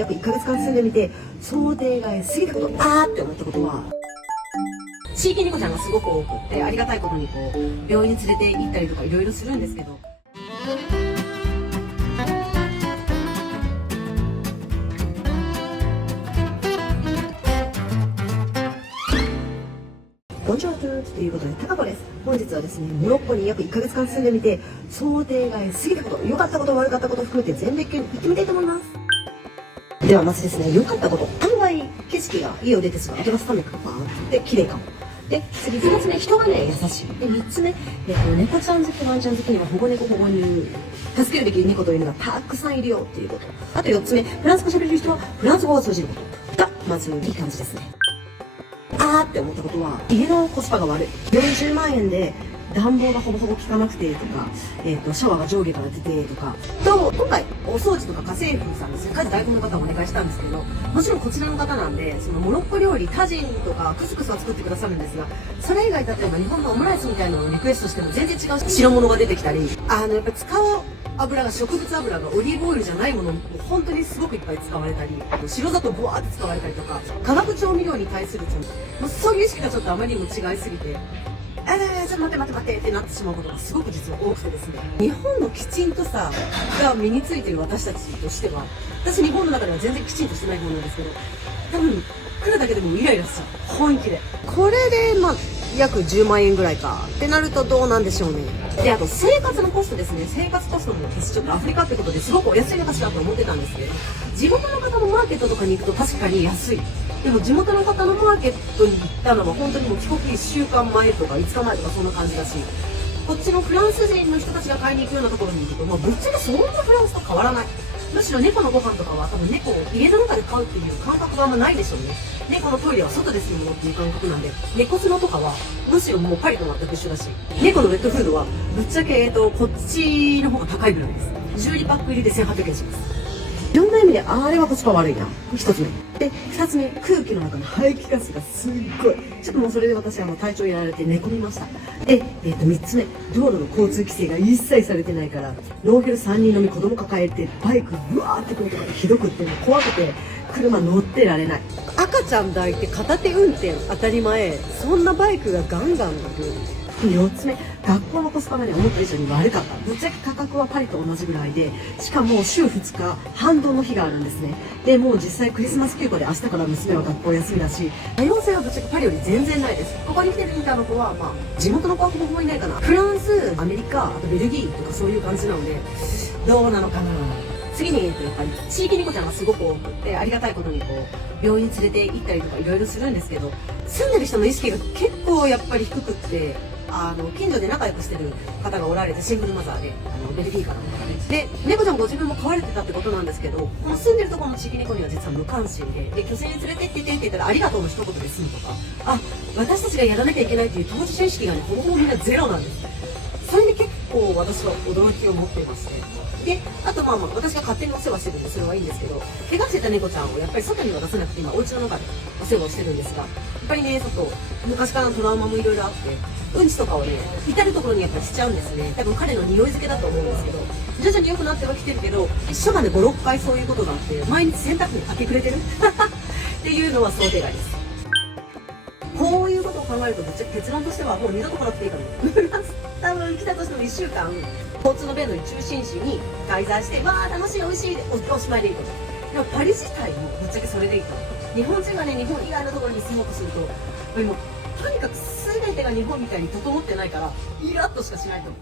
約1ヶ月間住んでみて、想定外すぎたこと、って思ったことは、地域猫ちゃんがすごく多くって、ありがたいことにこう病院に連れて行ったりとかいろいろするんですけど、ボンジョートゥーということで、タカ子です。本日はですね、モロッコに約1ヶ月間住んでみて、想定外すぎたこと、良かったこと、悪かったことを含めて全別件行ってみたいと思います。ではまずですね、良かったこと、案外景色が家を出てすぐアトラス山脈がバーンって綺麗かも。で、次2つ目、人がね、優しい。で、3つ目、猫ちゃん好き、ワンちゃん好きには保護猫、保護人、助けるべき猫というのがたくさんいるよっていうこと。あと4つ目、フランス語喋れる人はフランス語が通じることが、まずいい感じですね。って思ったことは、家のコスパが悪い。40万円で暖房がほぼほぼ効かなくてとか、シャワーが上下から出てとか。と、今回、お掃除とか家政婦さんですね、家事代行の方をお願いしたんですけど、もちろんこちらの方なんで、そのモロッコ料理、タジンとかクスクスは作ってくださるんですが、それ以外、例えば日本のオムライスみたいなのをリクエストしても全然違う白物が出てきたり、やっぱり使う油が植物油がオリーブオイルじゃないものも本当にすごくいっぱい使われたり、白砂糖ブワーって使われたりとか、化学調味料に対するそういう意識がちょっとあまりにも違いすぎて、ちょっと待ってってなってしまうことがすごく実は多くてですね、日本のきちんとさが身についている私たちとしては、私日本の中では全然きちんとしてないものなんですけど、多分来るだけでもイライラしちゃう、本気で。これで約10万円ぐらいかってなるとどうなんでしょうね。で、あと生活のコストですね。生活コストもちょっとアフリカってことですごくお安いのかしらと思ってたんですけど、地元の方のマーケットとかに行くと確かに安い。でも地元の方のマーケットに行ったのは本当にもう帰国1週間前とか5日前とかそんな感じだし、こっちのフランス人の人たちが買いに行くようなところに行くと、ぶっちゃけそんなフランスと変わらない。むしろ猫のご飯とかは多分猫を家の中で飼うっていう感覚があんまないでしょうね。猫のトイレは外でするものっていう感覚なんで、猫砂とかはむしろもうパリと全く一緒だし、猫のウェットフードはぶっちゃけこっちの方が高いぐらいです。12パック入りで1800円します。いろんな意味であれはコスパ悪いな。一つ目。で、二つ目、空気の中の排気ガスがすっごい。ちょっともうそれで私は体調やられて寝込みました。で、三つ目、道路の交通規制が一切されてないから、ノーヘル3人乗り子供抱えてバイクブワーって来るとかひどくって怖くて車乗ってられない。赤ちゃん抱いて片手運転当たり前。そんなバイクがガンガン来る。4つ目、学校のコスパがね、思った以上に悪かった。ぶっちゃけ価格はパリと同じぐらいで、しかも週2日、反動の日があるんですね。で、もう実際クリスマス休暇で明日から娘は学校休みだし、多様性はぶっちゃけパリより全然ないです。ここに来てるインターの子は、地元の子はほぼほぼいないかな。フランス、アメリカ、あとベルギーとかそういう感じなので、どうなのかな。次に、やっぱり地域猫ちゃんがすごく多くって、ありがたいことに病院に連れて行ったりとかいろいろするんですけど、住んでる人の意識が結構やっぱり低くって、近所で仲良くしてる方がおられて、シングルマザーで、ベルギーからの方で、猫ちゃんご自分も飼われてたってことなんですけど、この住んでるところの地域猫には実は無関心で、巨船に連れてってって言ったら、ありがとうの一言で済むとか、私たちがやらなきゃいけないっていう当事者意識がね、ほぼほぼみんなゼロなんです。それに結構私は驚きを持っていまして。で、あと私が勝手にお世話してるんでそれはいいんですけど、怪我してた猫ちゃんをやっぱり外には出さなくて今お家の中でお世話をしてるんですが、やっぱりね、昔からのトラウマもいろいろあって、うんちとかをね、至るところにやっぱりしちゃうんですね。多分彼の匂い付けだと思うんですけど、徐々に良くなってはきてるけど、1週間で5、6回そういうことがあって、毎日洗濯機に開けくれてるっていうのは想定外です。こういうことを考えると、ぶっちゃけ結論としてはもう二度と来なくていいかも。多分来たとしても1週間、交通の便の中心地に滞在して、楽しい美味しいでおしまいでいいと思う。でもパリ自体もぶっちゃけそれでいいと思う。日本人がね、日本以外のところに住もうとすると、もうとにかく全てが日本みたいに整ってないから、イラッとしかしないと思う。